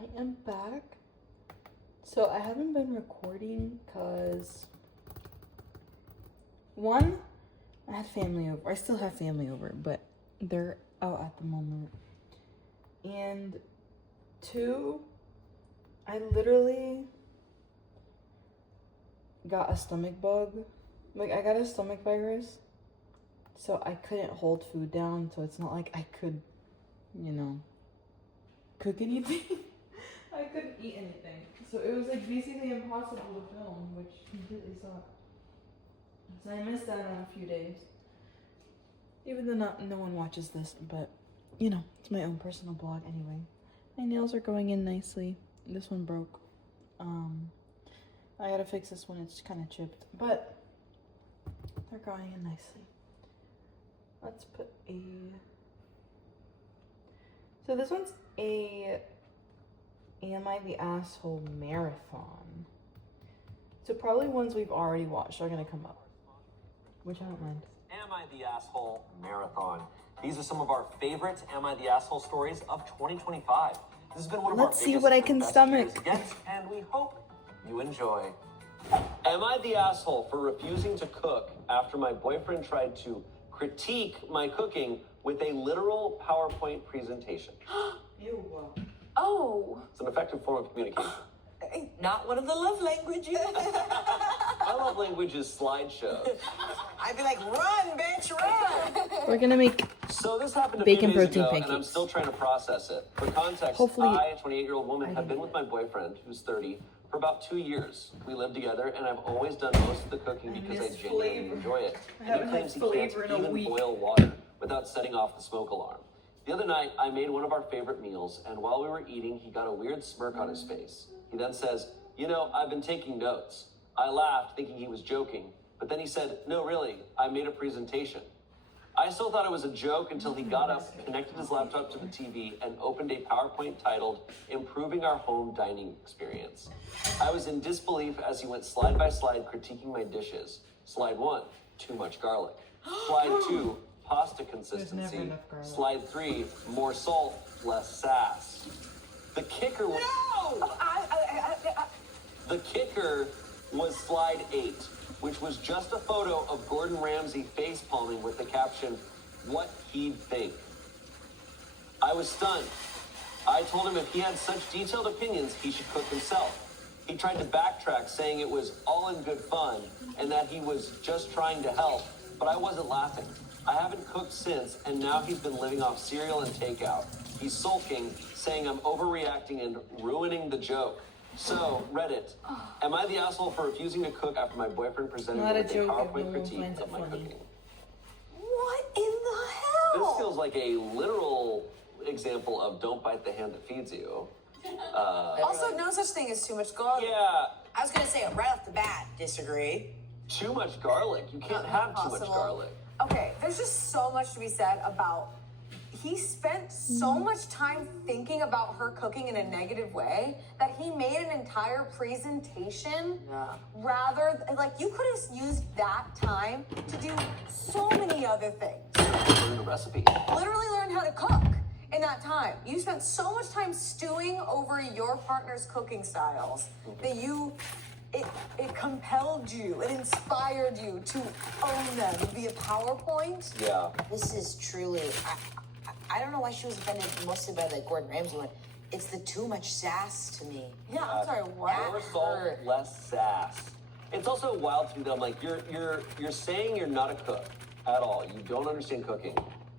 I am back. So I haven't been recording because one, I had family over. I still have family over, but they're out at the moment. And two, I literally got a stomach bug. Like, I got a stomach virus, so I couldn't hold food down, so it's not like I could, you know, cook anything. I couldn't eat anything. So it was like basically impossible to film, which completely sucked. So I missed out on a few days. Even though no one watches this, but you know, it's my own personal blog anyway. My nails are going in nicely. This one broke. I gotta fix this one, it's kind of chipped, but they're going in nicely. Let's put so this one's a Am I the Asshole marathon. So probably ones we've already watched are gonna come up, which I don't mind. Am I the Asshole marathon. These are some of our favorite Am I the Asshole stories of 2025. This has been one of our Let's see what I can stomach. Against, and we hope you enjoy. Am I the asshole for refusing to cook after my boyfriend tried to critique my cooking with a literal PowerPoint presentation? Ew. Oh. It's an effective form of communication. Not one of the love languages. My love language is slideshows. I'd be like, run, bitch, run. We're gonna make So this happened a bacon few days protein ago, pancakes. and I'm still trying to process it. For context, Hopefully, I, a 28-year-old woman, have been with my boyfriend, who's 30, for about 2 years. We live together, and I've always done most of the cooking because I genuinely enjoy it. And he claims he can't even boil water without setting off the smoke alarm. The other night, I made one of our favorite meals, and while we were eating, he got a weird smirk on his face. He then says, "You know, I've been taking notes." I laughed, thinking he was joking, but then he said, "No, really, I made a presentation." I still thought it was a joke until he got up, connected his laptop to the TV, and opened a PowerPoint titled, "Improving Our Home Dining Experience." I was in disbelief as he went slide by slide critiquing my dishes. Slide 1, too much garlic. Slide 2, pasta consistency. Slide 3, more salt, less sass. The kicker was... No! The kicker was slide 8, which was just a photo of Gordon Ramsay face palming with the caption, "What he'd think." I was stunned. I told him if he had such detailed opinions, he should cook himself. He tried to backtrack, saying it was all in good fun and that he was just trying to help, but I wasn't laughing. I haven't cooked since, and now he's been living off cereal and takeout. He's sulking, saying I'm overreacting and ruining the joke. So, Reddit, am I the asshole for refusing to cook after my boyfriend presented me with a PowerPoint critique of my cooking? What in the hell? This feels like a literal example of don't bite the hand that feeds you. Also, no such thing as too much garlic. Yeah, I was going to say it right off the bat. Disagree. too much garlic. You can't have too much Impossible. garlic. Okay, there's just so much to be said about he spent so much time thinking about her cooking in a negative way that he made an entire presentation rather like you could have used that time to do so many other things. Learn the recipe. Literally learn how to cook in that time. You spent so much time stewing over your partner's cooking styles that it compelled you, it inspired you to own them via PowerPoint. Yeah. This is truly, I don't know why she was offended mostly by the Gordon Ramsay one. It's the too much sass to me. Yeah, I'm sorry, what? More salt, less sass. It's also wild to me that I'm like, you're saying you're not a cook at all. You don't understand cooking,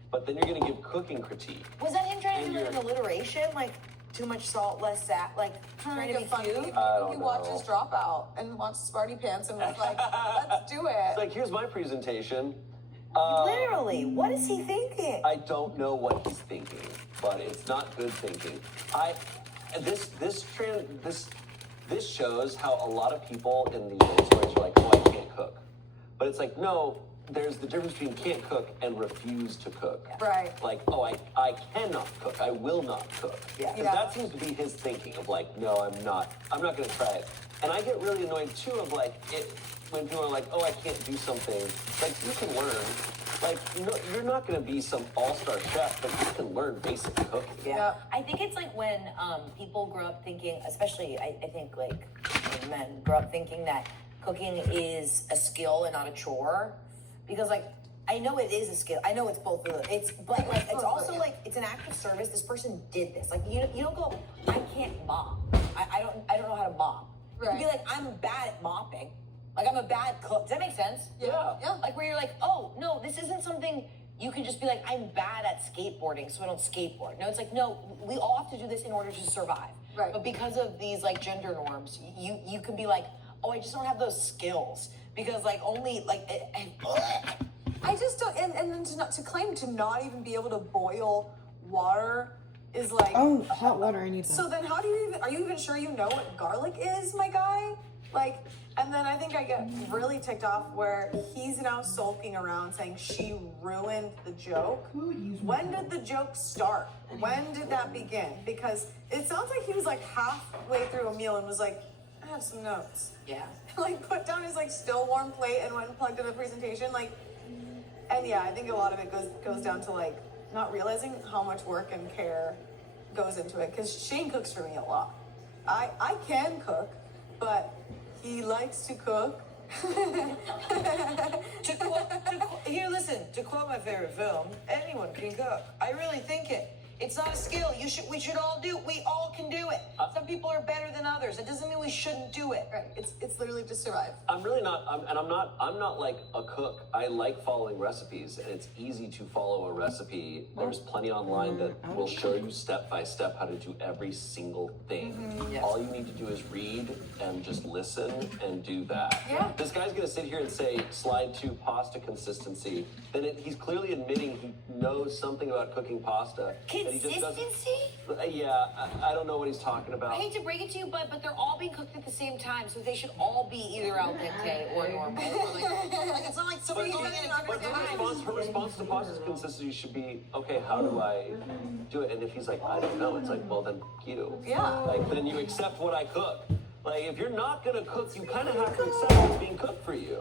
but then you're gonna give cooking critique. Was that him trying to And do like an you're- alliteration? Like, too much salt, less sass? Like, trying to be funny. cute? I don't He know. watches Dropout and watched Sparty Pants and was like, let's do it. It's like, here's my presentation. Literally, what is he thinking? I don't know what he's thinking, but it's not good thinking. This shows how a lot of people in these stories are like, oh, I can't cook. But it's like, no, there's the difference between can't cook and refuse to cook. Right. Like, oh, I cannot cook. I will not cook. Yeah. Because that seems to be his thinking of like, no, I'm not going to try it. And I get really annoyed too of like, when people are like, oh, I can't do something. Like, you can learn. Like, no, you're not going to be some all-star chef, but you can learn basic cooking. Yeah. I think it's like when people grow up thinking, especially I think like when men grow up thinking that cooking is a skill and not a chore. Because like, I know it is a skill. I know it's both of them. But like, it's also like, it's an act of service. This person did this. Like, you don't go, I can't mop. I don't know how to mop. Right. You'd be like, I'm bad at mopping. Like, I'm a bad cook. Does that make sense? Yeah. Like, where you're like, oh, no, this isn't something you can just be like, I'm bad at skateboarding, so I don't skateboard. No, it's like, no, we all have to do this in order to survive. Right. But because of these, like, gender norms, you can be like, oh, I just don't have those skills. Because, like, only, like, I just don't, and then to claim to not even be able to boil water is like... Oh, hot water, I need that. So then how do you even, are you even sure you know what garlic is, my guy? Like, and then I think I get really ticked off where he's now sulking around saying she ruined the joke. When did the joke start? When did that begin? Because it sounds like he was like halfway through a meal and was like, I have some notes. yeah. Like put down his like still warm plate and went and plugged in the presentation. Like, and yeah, I think a lot of it goes down to like not realizing how much work and care goes into it. Because Shane cooks for me a lot. I can cook, but he likes to cook. Here, listen, to quote my favorite film, anyone can cook. I really think it. It's not a skill. We should all do it. We all can do it. Some people are better than others. It doesn't mean we shouldn't do it. Right. It's literally to survive. I'm really not, I'm not like a cook. I like following recipes, and it's easy to follow a recipe. There's plenty online that will show you step by step how to do every single thing. Yes. All you need to do is read and just listen and do that. Yeah. This guy's gonna sit here and say slide to pasta consistency. Then he's clearly admitting he knows something about cooking pasta. But he just doesn't. Yeah, I don't know what he's talking about. I hate to break it to you, but they're all being cooked at the same time, so they should all be either al dente or normal. Or like it's not like somebody doing it at different times. Her response to pasta's consistency should be, okay, how do I do it? And if he's like, I don't know, it's like, well, then you. Yeah. Like, then you accept what I cook. Like, if you're not gonna cook, you kind of have to accept what's being cooked for you.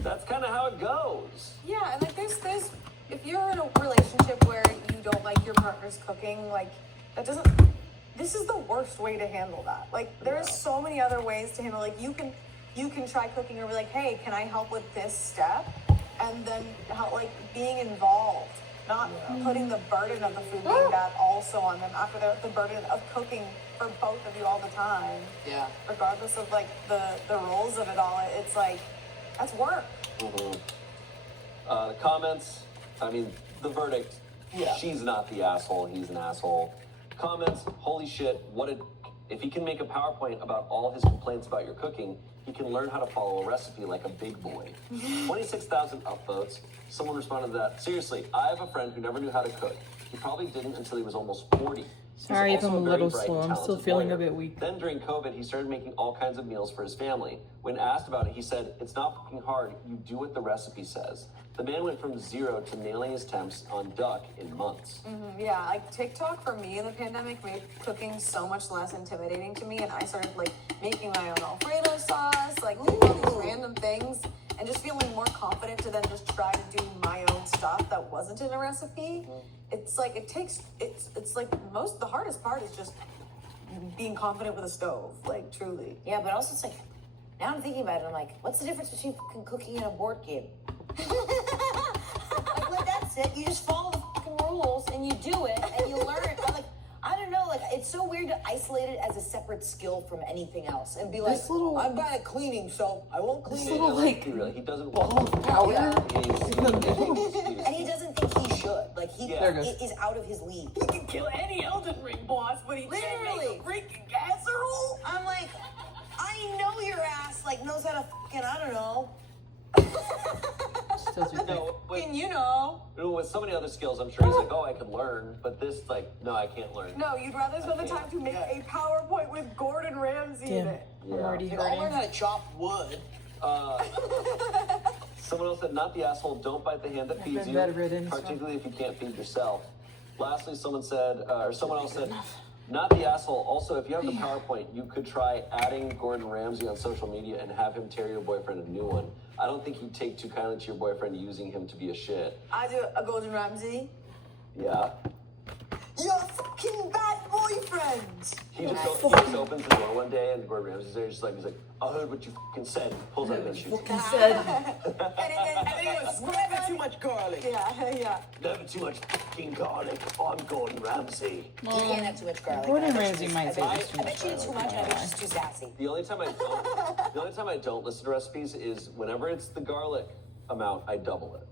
That's kind of how it goes. Yeah, and like there's if you're in a relationship where you don't like your partner's cooking, like that doesn't. This is the worst way to handle that. Like there's so many other ways to handle. Like you can try cooking or be like, hey, can I help with this step? And then help, like being involved, not putting the burden of the food being bad also on them after the burden of cooking for both of you all the time. Yeah. Regardless of like the roles of it all, it's like that's work. The comments, I mean, the verdict, Yeah. she's not the asshole, he's an asshole. Comments, holy shit, if he can make a PowerPoint about all his complaints about your cooking, he can learn how to follow a recipe like a big boy. 26,000 upvotes. Someone responded to that. Seriously, I have a friend who never knew how to cook. He probably didn't until he was almost 40. Sorry He's if I'm also a very little bright slow. and I'm still talented feeling lawyer. a bit weak. Then during COVID, he started making all kinds of meals for his family. When asked about it, he said, it's not fucking hard. You do what the recipe says. The man went from 0 to nailing his temps on duck in months. Yeah, like TikTok for me in the pandemic made cooking so much less intimidating to me, and I started like making my own Alfredo sauce, like doing all these random things, and just feeling more confident to then just try to do my own stuff that wasn't in a recipe. It's like it's like the hardest part is just being confident with a stove, like truly. Yeah, but also it's like, now I'm thinking about it, I'm like, what's the difference between fucking cooking and a board game? like that's it. You just follow the fucking rules and you do it and you learn it. I'm like, I don't know, like it's so weird to isolate it as a separate skill from anything else and be like, This little- I'm bad at cleaning, so I won't clean This it. little like He doesn't ball want of powder. And he doesn't think he should. Like he There it goes. is out of his league. He can kill any Elden Ring boss, but he can't make Literally. a freaking casserole. I'm like, I know your ass like knows how to fucking, I don't know. Still too thick. No, And you know. with so many other skills, I'm sure he's like, oh, I can learn. But this, like, no, I can't learn. No, you'd rather spend the time to make a PowerPoint with Gordon Ramsay in Damn, it. I'm already I'll learn hurting. how to chop wood. Someone else said, not the asshole, don't bite the hand that feeds been you, bedridden, so- particularly if you can't feed yourself. Lastly, someone else said, Not the asshole. Also, if you have the PowerPoint, you could try adding Gordon Ramsay on social media and have him tear your boyfriend a new one. I don't think you'd take too kindly to your boyfriend using him to be a shit. I do a Gordon Ramsay. Yeah. You're a fucking bad boyfriend. He just opens the door one day and Gordon Ramsay's there. He's like, I heard what you fucking said. Pulls out a gun and shoots him. Fucking said. And then he goes, never too much garlic. Yeah. Never too much fucking garlic. I'm Gordon Ramsay. You can't have too much garlic. Gordon I bet Ramsay she's- might I say bet- it's too I bet much she eats too garlic, much, and I bet yeah. she's too sassy. The only time I don't listen to recipes is whenever it's the garlic amount, I double it.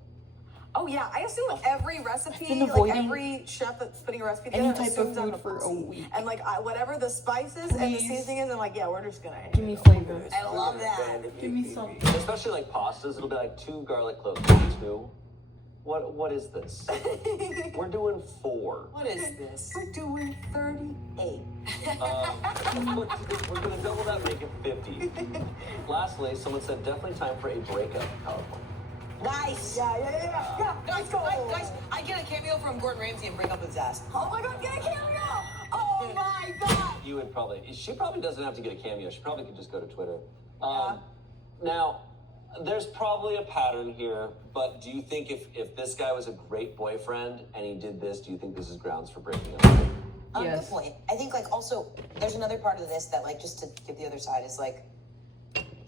Oh yeah, I assume every recipe, been like avoiding every chef that's putting a recipe any together type of assumes I'm food a for a pussy. week. And like whatever the spices and the Please. seasoning is, I'm like, yeah, we're just gonna Give me flavor. I love that. Give me some. Especially like pastas, it'll be like 2 garlic cloves. 2. What is this? We're doing 4. What is this? We're doing 38. We're gonna double that, make it 50. Lastly, someone said definitely time for a breakup PowerPoint. Nice. Yeah. Guys, I get a cameo from Gordon Ramsay and break up with his ass. Oh my god, get a cameo! Oh my god! You would probably. She probably doesn't have to get a cameo. She probably could just go to Twitter. Yeah. Now, there's probably a pattern here, but do you think if this guy was a great boyfriend and he did this, do you think this is grounds for breaking up? Yes. Good point. I think like also there's another part of this that like just to give the other side is like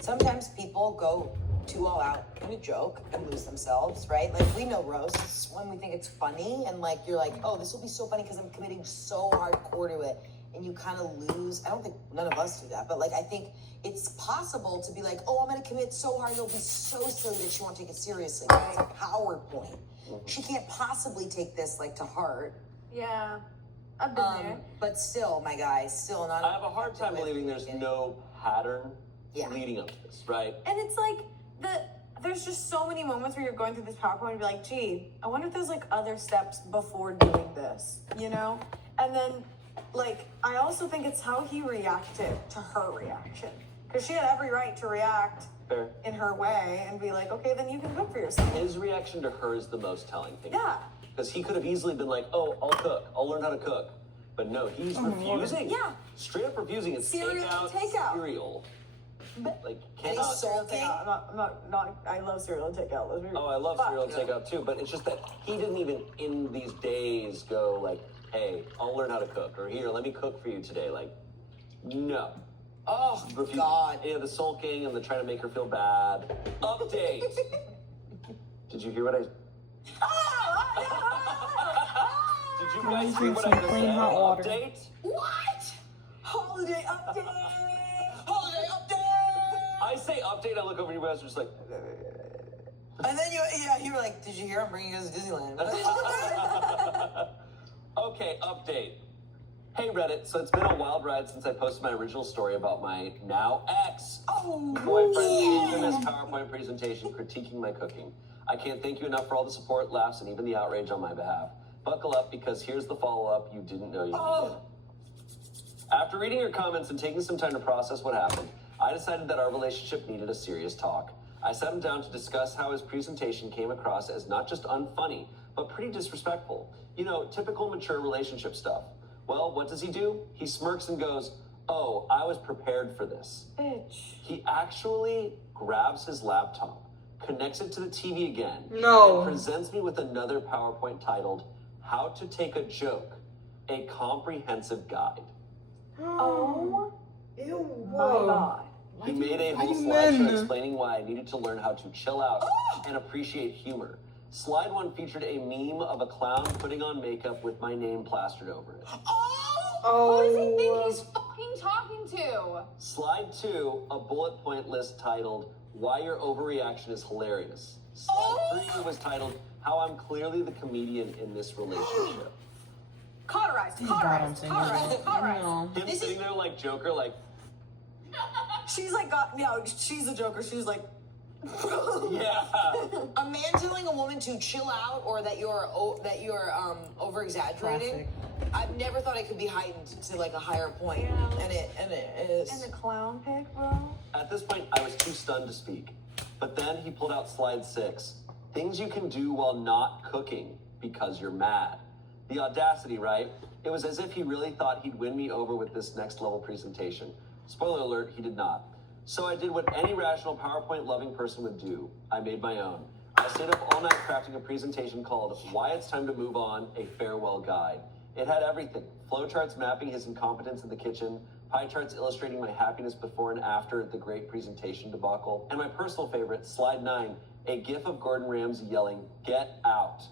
sometimes people go too all out in a joke and lose themselves, right? Like we know roasts when we think it's funny and like you're like, oh, this will be so funny because I'm committing so hardcore to it, and you kind of lose. I don't think none of us do that, but like I think it's possible to be like, oh, I'm gonna commit so hard it'll be so silly that she won't take it seriously. It's a PowerPoint. She can't possibly take this like to heart. Yeah. I've been there. But still, my guy, still not. I have a hard time believing there's no pattern Yeah. leading up to this, right? And it's like there's just so many moments where you're going through this PowerPoint and be like, gee, I wonder if there's like other steps before doing this, you know? And then like I also think it's how he reacted to her reaction. Because she had every right to react Fair. in her way and be like, okay, then you can cook for yourself. His reaction to her is the most telling thing. Yeah. Because he could have easily been like, oh, I'll cook. I'll learn how to cook. But no, he's refusing. Yeah. Straight up refusing. It's Cereal, takeout. takeout. Cereal. Like, And cannot. he's sulking. I'm not, I love cereal and takeout. Let's be Oh, I love But- cereal and takeout too, but it's just that he didn't even in these days go like, hey, I'll learn how to cook, or here, let me cook for you today. Like, no. Oh, Refuse. God. Yeah, the sulking and the trying to make her feel bad. Update. Did you hear what I... Did you guys hear what I Some just plain said? hot water. Update? What? Holiday update. Holiday update. I say update, I look over at you guys, are just like... And then you were like, did you hear I'm bringing you guys to Disneyland? Okay, update. Hey Reddit, so it's been a wild ride since I posted my original story about my now ex boyfriend's infamous PowerPoint presentation critiquing my cooking. I can't thank you enough for all the support, laughs, and even the outrage on my behalf. Buckle up because here's the follow-up you didn't know you needed. After reading your comments and taking some time to process what happened, I decided that our relationship needed a serious talk. I sat him down to discuss how his presentation came across as not just unfunny, but pretty disrespectful. You know, typical mature relationship stuff. Well, what does he do? He smirks and goes, oh, I was prepared for this. Bitch. He actually grabs his laptop, connects it to the TV again, No. and presents me with another PowerPoint titled, How to Take a Joke, a Comprehensive Guide. Oh Ew. my god. He made a whole slideshow explaining why I needed to learn how to chill out and appreciate humor. Slide 1 featured a meme of a clown putting on makeup with my name plastered over it. Oh. Who does he think he's fucking talking to? Slide 2, a bullet point list titled, Why Your Overreaction is Hilarious. Slide 3 was titled, How I'm Clearly the Comedian in This Relationship. Cauterized. No. Him sitting there like Joker, like, She's like, she's the Joker. She's like, yeah. A man telling a woman to chill out or that you're over exaggerating. Classic. I've never thought it could be heightened to like a higher point, Yeah. and it is. and the clown pic, bro. At this point, I was too stunned to speak. But then he pulled out slide 6. Things you can do while not cooking because you're mad. The audacity, right? It was as if he really thought he'd win me over with this next level presentation. Spoiler alert, he did not. So I did what any rational PowerPoint loving person would do. I made my own. I stayed up all night crafting a presentation called Why It's Time to Move On, a Farewell Guide. It had everything. Flowcharts mapping his incompetence in the kitchen, pie charts illustrating my happiness before and after the great presentation debacle, and my personal favorite, slide 9, a gif of Gordon Ramsay yelling, "Get out."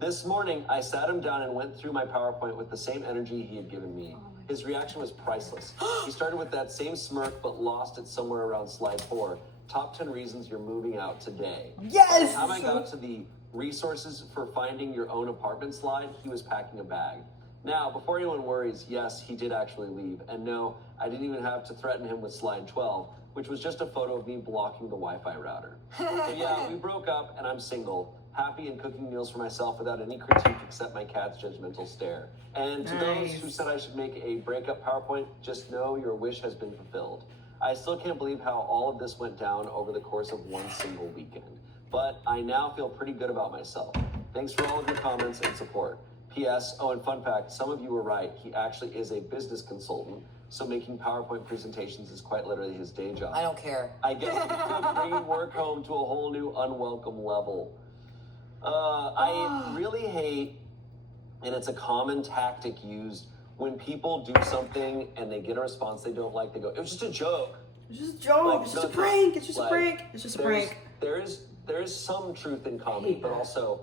This morning, I sat him down and went through my PowerPoint with the same energy he had given me. His reaction was priceless. He started with that same smirk, but lost it somewhere around slide 4. Top 10 reasons you're moving out today. Yes! By the time I got to the resources for finding your own apartment slide, he was packing a bag. Now, before anyone worries, yes, he did actually leave. And no, I didn't even have to threaten him with slide 12, which was just a photo of me blocking the Wi-Fi router. But yeah, we broke up and I'm single, happy and cooking meals for myself without any critique except my cat's judgmental stare. And to those who said I should make a breakup PowerPoint, just know your wish has been fulfilled. I still can't believe how all of this went down over the course of one single weekend. But I now feel pretty good about myself. Thanks for all of your comments and support. P.S. Oh, and fun fact, some of you were right. He actually is a business consultant, so making PowerPoint presentations is quite literally his day job. I don't care. I guess he took bringing work home to a whole new unwelcome level. I really hate, and it's a common tactic used when people do something and they get a response they don't like, they go, "It was just a joke." It's just a joke. Like, it's just a prank. It's just a like, prank. It's just a prank. There is some truth in comedy, but also,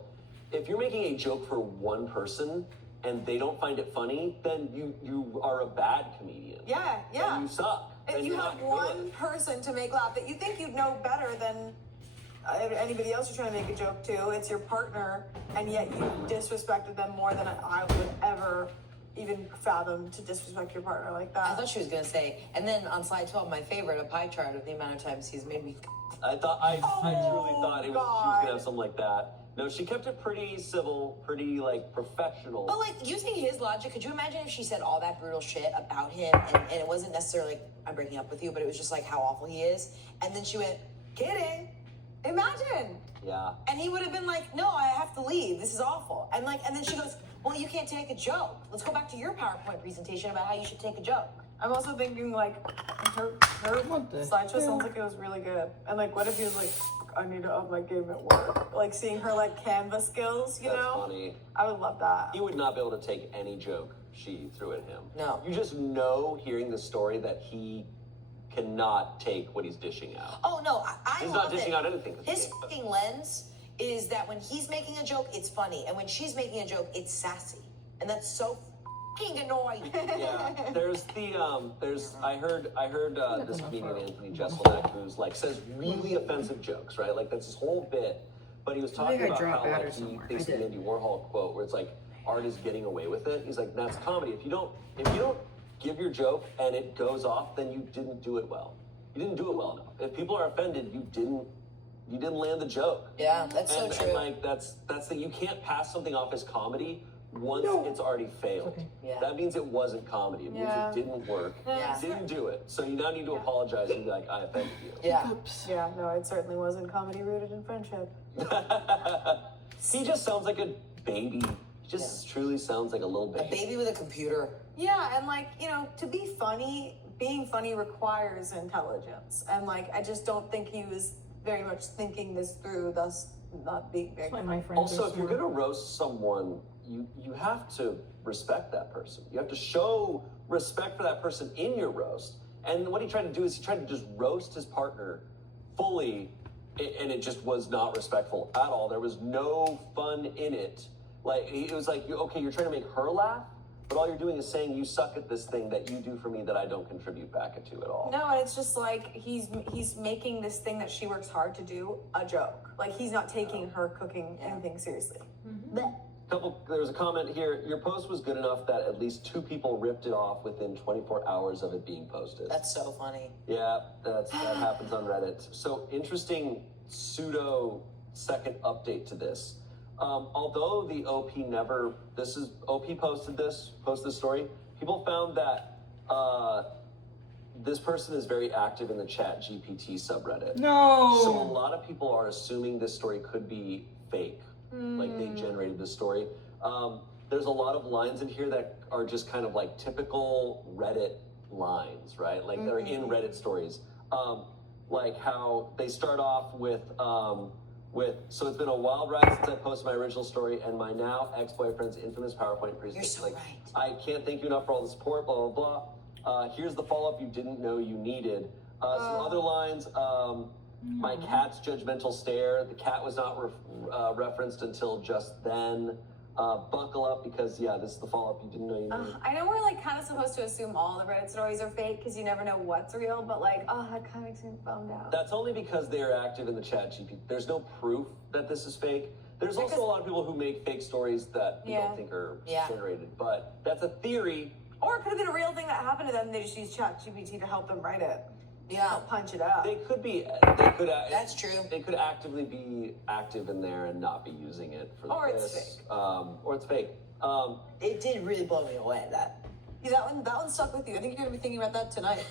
if you're making a joke for one person and they don't find it funny, then you are a bad comedian. Yeah. And you suck. If and you you're have not one good. person to make laugh that you think you'd know better than anybody else you're trying to make a joke to, it's your partner, and yet you disrespected them more than I would ever even fathom to disrespect your partner like that. I thought she was gonna say, and then on slide 12, my favorite, a pie chart of the amount of times he's made me. I truly thought she was God. gonna have something like that. No, she kept it pretty civil, pretty like professional. But like using his logic, could you imagine if she said all that brutal shit about him, and it wasn't necessarily like I'm breaking up with you, but it was just like how awful he is, and then she went, "Kidding." Imagine. Yeah. And he would have been like, "No, I have to leave. This is awful." And then she goes, "Well, you can't take a joke. Let's go back to your PowerPoint presentation about how you should take a joke." I'm also thinking like her slideshow sounds like it was really good. And like what if he was like, "I need to up my game at work." Like seeing her like Canva skills, you That's know? funny. I would love that. He would not be able to take any joke she threw at him. No. You just know, hearing the story, that he cannot take what he's dishing out. Oh no, I He's love not dishing it. out anything. His fucking lens is that when he's making a joke, it's funny, and when she's making a joke, it's sassy, and that's so fucking annoying. Yeah, I heard this comedian Anthony Jeselnik who's like says really offensive jokes, right? Like that's his whole bit. But he was talking about how like he thinks the Andy Warhol quote where it's like art is getting away with it. He's like, that's comedy. If you don't give your joke and it goes off, then you didn't do it well. You didn't do it well enough. If people are offended, you didn't land the joke. Yeah, that's so true. And like that's the you can't pass something off as comedy once it's already failed. Okay. Yeah. That means it wasn't comedy. It means it didn't work. Yeah. You didn't do it. So you now need to apologize and be like, I offended you. Yeah. Yeah, no, it certainly wasn't comedy rooted in friendship. He just sounds like a baby. He just truly sounds like a little A baby. baby with a computer. Yeah, and like, you know, to be funny, being funny requires intelligence. And like, I just don't think he was very much thinking this through, thus not being very That's why my friends Also, are if you're smart. gonna roast someone, you have to respect that person. You have to show respect for that person in your roast. And what he tried to do is he tried to just roast his partner fully, and it just was not respectful at all. There was no fun in it. Like it was like, you're trying to make her laugh, but all you're doing is saying you suck at this thing that you do for me that I don't contribute back to at all. No, and it's just like he's making this thing that she works hard to do a joke. Like he's not taking her cooking anything seriously. There was a comment here. Your post was good enough that at least 2 people ripped it off within 24 hours of it being posted. That's so funny. Yeah, that happens on Reddit. So interesting pseudo second update to this. Although the OP posted this story, people found that this person is very active in the Chat GPT subreddit. No. So a lot of people are assuming this story could be fake, like they generated this story. there's a lot of lines in here that are just kind of like typical Reddit lines, right? Like they're in Reddit stories. Like how they start off with, so it's been a wild ride since I posted my original story and my now ex-boyfriend's infamous PowerPoint presentation. You're so like, right. I can't thank you enough for all the support, blah, blah, blah. Here's the follow-up you didn't know you needed. Some other lines, my cat's judgmental stare. The cat was not referenced until just then. Buckle up because, yeah, this is the follow-up you didn't know you needed. I know we're like kind of supposed to assume all the Reddit stories are fake because you never know what's real, but like, that kind of makes me bummed out. That's only because they are active in the chat GPT. There's no proof that this is fake. There's also a lot of people who make fake stories that we don't think are generated, but that's a theory. Or it could have been a real thing that happened to them. They just used ChatGPT to help them write it. Yeah. Punch it up. They could be. That's true. They could actively be active in there and not be using it for Or this. it's fake. Or it's fake. It did really blow me away, that. Yeah, that one stuck with you. I think you're gonna be thinking about that tonight.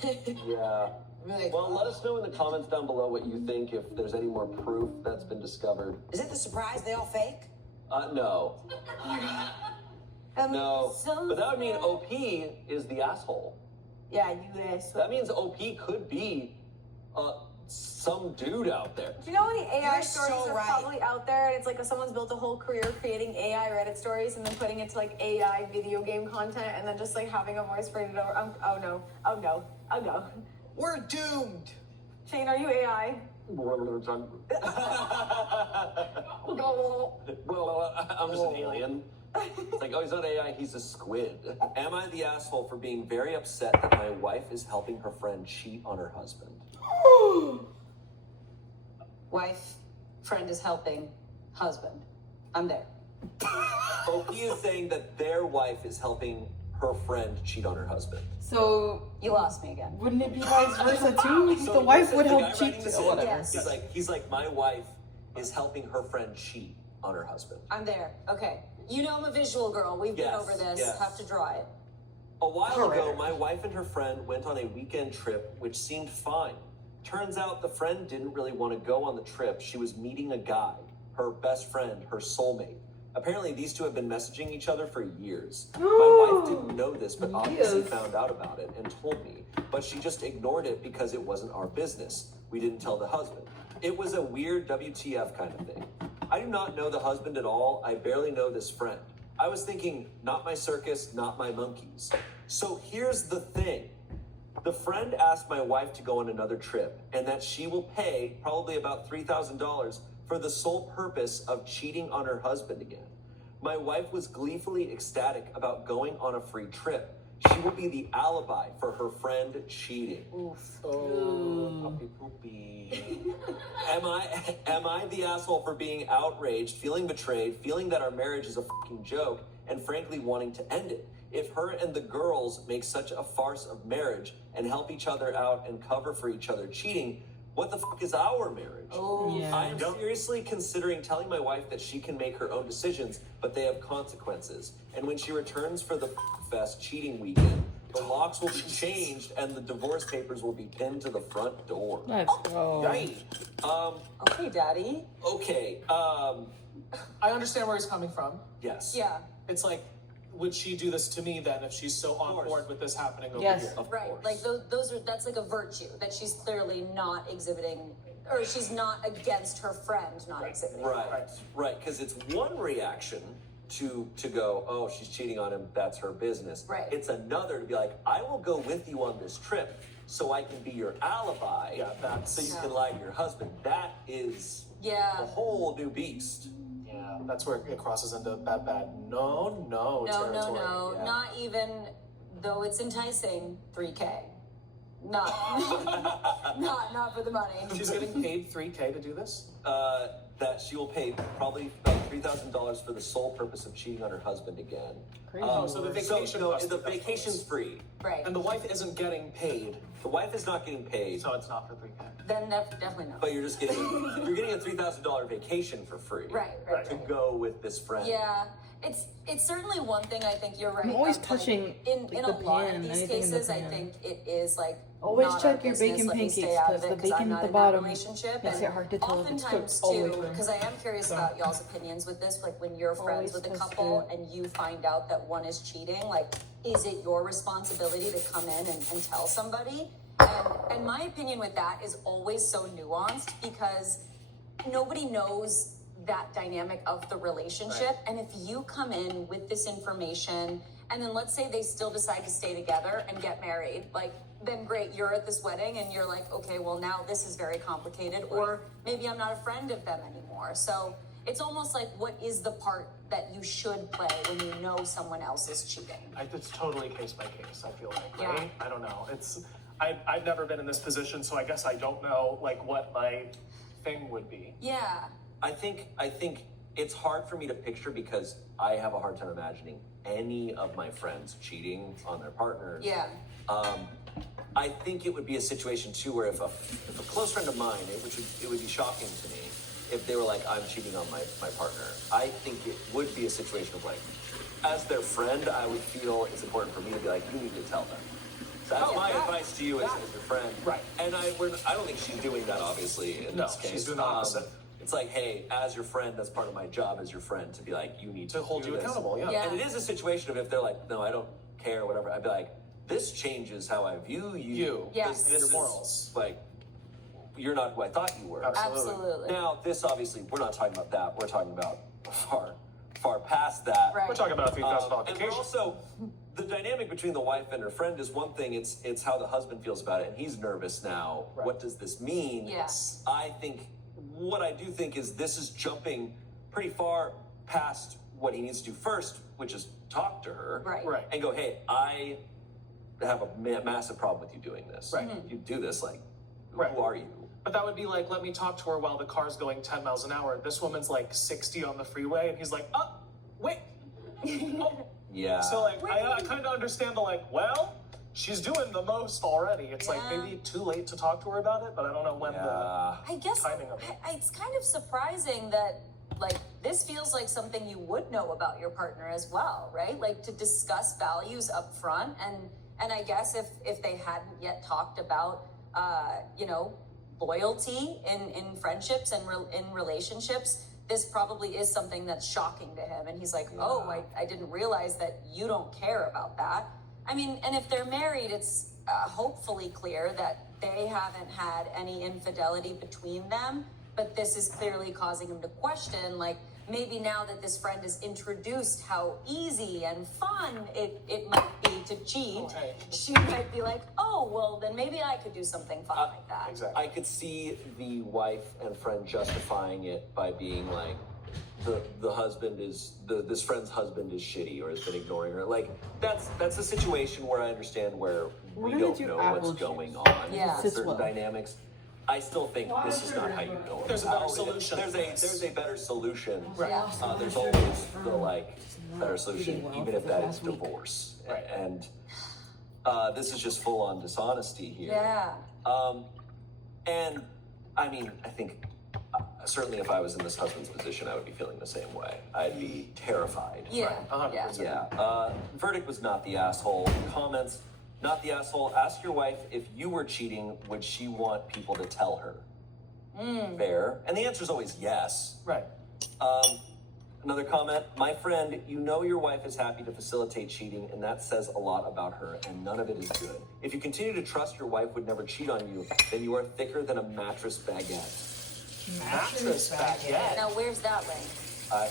Yeah. Really Well, let us know in the comments down below what you think, if there's any more proof that's been discovered. Is it the surprise they all fake? No. No. But that would mean OP is the asshole. Yeah, you guys. That means OP could be some dude out there. Do you know how many AI You're stories so are right. probably out there? And it's like someone's built a whole career creating AI Reddit stories and then putting it to like AI video game content and then just like having a voice for it over. Oh no. Oh no. Oh no. We're doomed. Shane, are you AI? I'm just an alien. It's like, oh, he's not AI, he's a squid. Am I the asshole for being very upset that my wife is helping her friend cheat on her husband? Wife, friend is helping, husband. I'm there. OP is saying that their wife is helping her friend cheat on her husband. So You lost me again. wouldn't it be vice versa too? So The wife listen, would the help guy cheat writing this or in, whatever. Yes. He's like, my wife is helping her friend cheat on her husband. I'm there. Okay. You know I'm a visual girl. We've been Yes, over this. yes. Have to draw it. A while ago, my wife and her friend went on a weekend trip, which seemed fine. Turns out the friend didn't really want to go on the trip. She was meeting a guy, her best friend, her soulmate. Apparently, these two have been messaging each other for years. My wife didn't know this, but obviously found out about it and told me. But she just ignored it because it wasn't our business. We didn't tell the husband. It was a weird WTF kind of thing. I do not know the husband at all. I barely know this friend. I was thinking, not my circus, not my monkeys. So here's the thing. The friend asked my wife to go on another trip and that she will pay probably about $3,000 for the sole purpose of cheating on her husband again. My wife was gleefully ecstatic about going on a free trip. She will be the alibi for her friend cheating. Oof. Oh, puppy poopy. Am I the asshole for being outraged, feeling betrayed, feeling that our marriage is a fucking joke, and frankly wanting to end it? If her and the girls make such a farce of marriage and help each other out and cover for each other cheating, what the fuck is our marriage? Yeah. I am seriously considering telling my wife that she can make her own decisions, but they have consequences. And when she returns for the fest cheating weekend, the locks will be changed and the divorce papers will be pinned to the front door. Let's go. Right. Okay, Daddy. Okay. I understand where he's coming from. Yes. Yeah. It's like, would she do this to me then if she's so on course. board with this happening over Yes. here? Of Right. course. Like those are that's like a virtue that she's clearly not exhibiting, or she's not against her friend not exhibiting. Right. Because it's one reaction to go, oh, she's cheating on him, that's her business. Right. It's another to be like, I will go with you on this trip so I can be your alibi. Yeah, that's so you can lie to your husband. That is Yeah. a whole new beast. yeah, that's where it crosses into bad no No, territory. no. Yeah. Not even though it's enticing. 3K. Not not for the money. She's getting paid $3K to do this? That she will pay probably about $3,000 for the sole purpose of cheating on her husband again. Crazy. So the vacation no, costs the $3,000. vacation's free. Right. And the wife isn't getting paid, The wife is not getting paid, so it's not for $3K. Then definitely not. but you're just getting a $3,000 vacation for free. Right. To go with this friend. Yeah, it's certainly one thing. I think you're right. I'm always that, touching, in like, in the a lot pan, of these anything in the cases. I pan. think it is like Always not check our your business, bacon let me pancakes, stay out of 'cause it the 'cause I'm bacon at not the in bottom that relationship. makes And it hard to tell if it's oftentimes cooked all the way too, through. because I am curious So- about y'all's opinions with this, like when you're friends Always with a test couple it. and you find out that one is cheating, like, is it your responsibility to come in and tell somebody? And my opinion with that is always so nuanced because nobody knows that dynamic of the relationship. Right. And if you come in with this information and then let's say they still decide to stay together and get married, like, then great, you're at this wedding and you're like, okay, well now this is very complicated, or maybe I'm not a friend of them anymore. So it's almost like, what is the part that you should play when you know someone else is cheating? It's totally case by case, I feel like, Yeah. right? I don't know. I've never been in this position, so I guess I don't know like what my thing would be. Yeah. I think it's hard for me to picture because I have a hard time imagining any of my friends cheating on their partners. Yeah. I think it would be a situation too where if a close friend of mine, it would be shocking to me if they were like, I'm cheating on my partner. I think it would be a situation of like, as their friend, I would feel it's important for me to be like, you need to tell them. That's my advice to you as your friend. Right. And I don't think she's doing that, obviously, in this case. She's doing the opposite. It's like, hey, as your friend, that's part of my job as your friend to be like, you need to hold do you this. accountable, yeah. And it is a situation of if they're like, no, I don't care, whatever. I'd be like, this changes how I view you. Yes. This Your morals. is like, you're not who I thought you were. Absolutely. Now, this obviously, we're not talking about that. We're talking about far past that. Right. We're talking about a $3,000 And we're vacation. also, the dynamic between the wife and her friend is one thing. It's how the husband feels about it, and he's nervous now. Right. What does this mean? Yes. What I do think is this is jumping pretty far past what he needs to do first, which is talk to her. Right. And go, hey, I have a massive problem with you doing this. Right. You do this, like, Right. who are you? But that would be like, let me talk to her while the car's going 10 miles an hour. This woman's like 60 on the freeway, and he's like, oh, wait. Oh. Yeah. So like, I kind of understand the like, well, she's doing the most already. It's like Yeah. maybe too late to talk to her about it, but I don't know when I guess timing of it. it's kind of surprising that like this feels like something you would know about your partner as well, right? Like to discuss values up front, and I guess if they hadn't yet talked about loyalty in friendships and in relationships, this probably is something that's shocking to him, and he's like, oh, I didn't realize that you don't care about that. I mean, and if they're married, it's hopefully clear that they haven't had any infidelity between them, but this is clearly causing him to question, like, maybe now that this friend has introduced how easy and fun it might be to cheat, Right. she might be like, oh, well, then maybe I could do something fun like that. Exactly. I could see the wife and friend justifying it by being like, the husband is this friend's husband is shitty or has been ignoring her. Like that's a situation where I understand where we gonna don't do know apple what's going juice. on Yeah. in Sits certain well. dynamics. I still think this is not how you go. There's a about better it. solution. There's a better solution. Right. Yeah. There's always the like better solution, eating well even for if the that is past week. divorce. Right. And this is just full on dishonesty here. Yeah. And I mean, I think certainly if I was in this husband's position, I would be feeling the same way. I'd be terrified. Yeah. 100%. Yeah. Verdict was not the asshole. Comments, not the asshole. Ask your wife if you were cheating, would she want people to tell her? Fair. And the answer is always yes. Right. Another comment, my friend, you know your wife is happy to facilitate cheating, and that says a lot about her, and none of it is good. If you continue to trust your wife would never cheat on you, then you are thicker than a mattress baguette. Mattress baguette. Now, where's that link?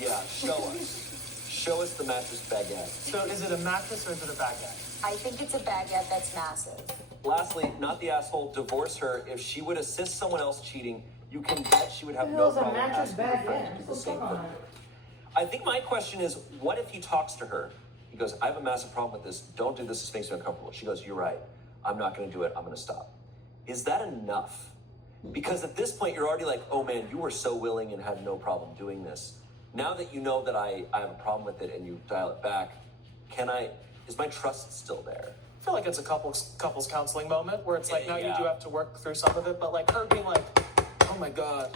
Yeah, show us. Show us the mattress baguette. So is it a mattress or is it a baguette? I think it's a baguette that's massive. Lastly, not the asshole, divorce her. If she would assist someone else cheating, you can bet she would have The no hell's a problem mattress asking her friend to baguette? do the same thing. I think my question is, what if he talks to her? He goes, I have a massive problem with this. Don't do this. This makes me uncomfortable. She goes, you're right. I'm not going to do it. I'm going to stop. Is that enough? Because at this point, you're already like, oh man, you were so willing and had no problem doing this. Now that you know that I have a problem with it and you dial it back, is my trust still there? I feel like it's a couples counseling moment where it's like now you Yeah. do have to work through some of it, but like her being like, oh my god,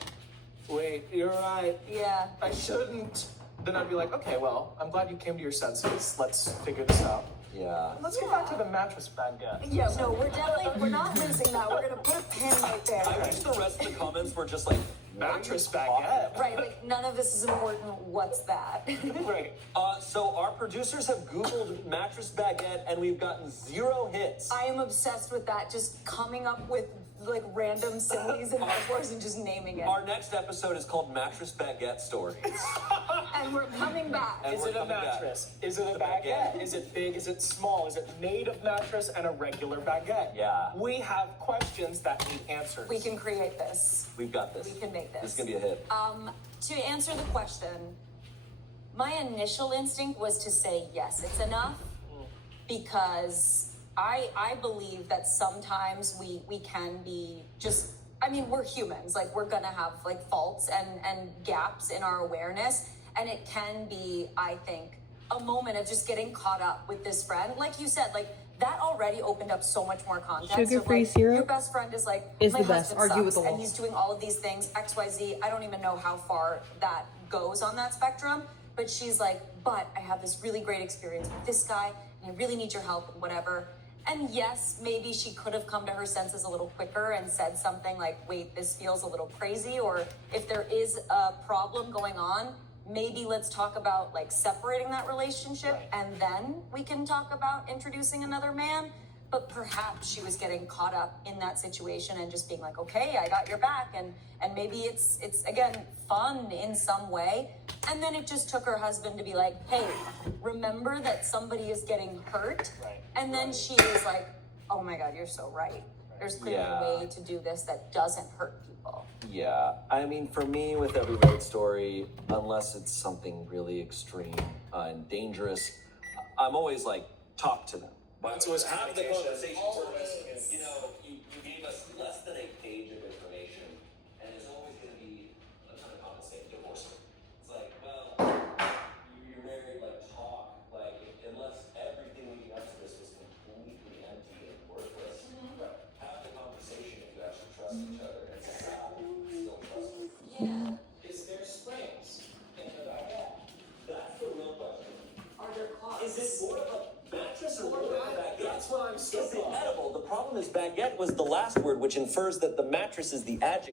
wait, you're right, Yeah. I shouldn't. Then I'd be like, okay, well, I'm glad you came to your senses. Let's figure this out. Yeah. Let's go back to the mattress baguette. Yeah, no, we're not losing that. We're gonna put a pin right there. I wish the rest of the comments were just like, Mattress baguette. Right, like none of this is important. What's that? Right. So our producers have Googled mattress baguette and we've gotten 0 hits. I am obsessed with that. Just coming up with like random similes and metaphors and just naming it. Our next episode is called Mattress Baguette Stories. And we're coming back. And Is we're it a coming back. mattress? Is it a The baguette? baguette. Is it big? Is it small? Is it made of mattress and a regular baguette? Yeah. We have questions that need answers. We can create this. We've got this. We can make this. This is gonna be a hit. To answer the question, my initial instinct was to say yes, it's enough, because I believe that sometimes we can be just, I mean, we're humans, like we're gonna have like faults and gaps in our awareness, and it can be, I think, a moment of just getting caught up with this friend. Like you said, like that already opened up so much more context. Sugar-free of, like, syrup your best friend is like, is my the best. husband Argue with sucks, the wall. and he's doing all of these things, XYZ. I don't even know how far that goes on that spectrum, but she's like, but I have this really great experience with this guy, and I really need your help, and whatever. And yes, maybe she could have come to her senses a little quicker and said something like, wait, this feels a little crazy, or if there is a problem going on, maybe let's talk about like separating that relationship, Right. and then we can talk about introducing another man. But perhaps she was getting caught up in that situation and just being like, okay, I got your back, and maybe it's again fun in some way. And then it just took her husband to be like, hey, remember that somebody is getting hurt. Right. And then she was like, oh my God, you're so right. There's clearly Yeah. a way to do this that doesn't hurt people. Yeah, I mean, for me, with every road story, unless it's something really extreme and dangerous, I'm always like, talk to them. So it's Have the communication. conversation. You know, you gave us less than a page of information, and there's always going to be a ton of compensation. Divorce. It's like, well, you're married, like, talk. Like, unless everything leading up to this was completely empty and worthless, have the conversation if you actually trust each other. And still trust them. Yeah. Is there springs in the baguette? That's the real question. Are there clocks? Is it more of a mattress or more of a baguette? That's what I'm Is stuck it on. edible? The problem is baguette was the last word, which infers that the mattress is the adjective.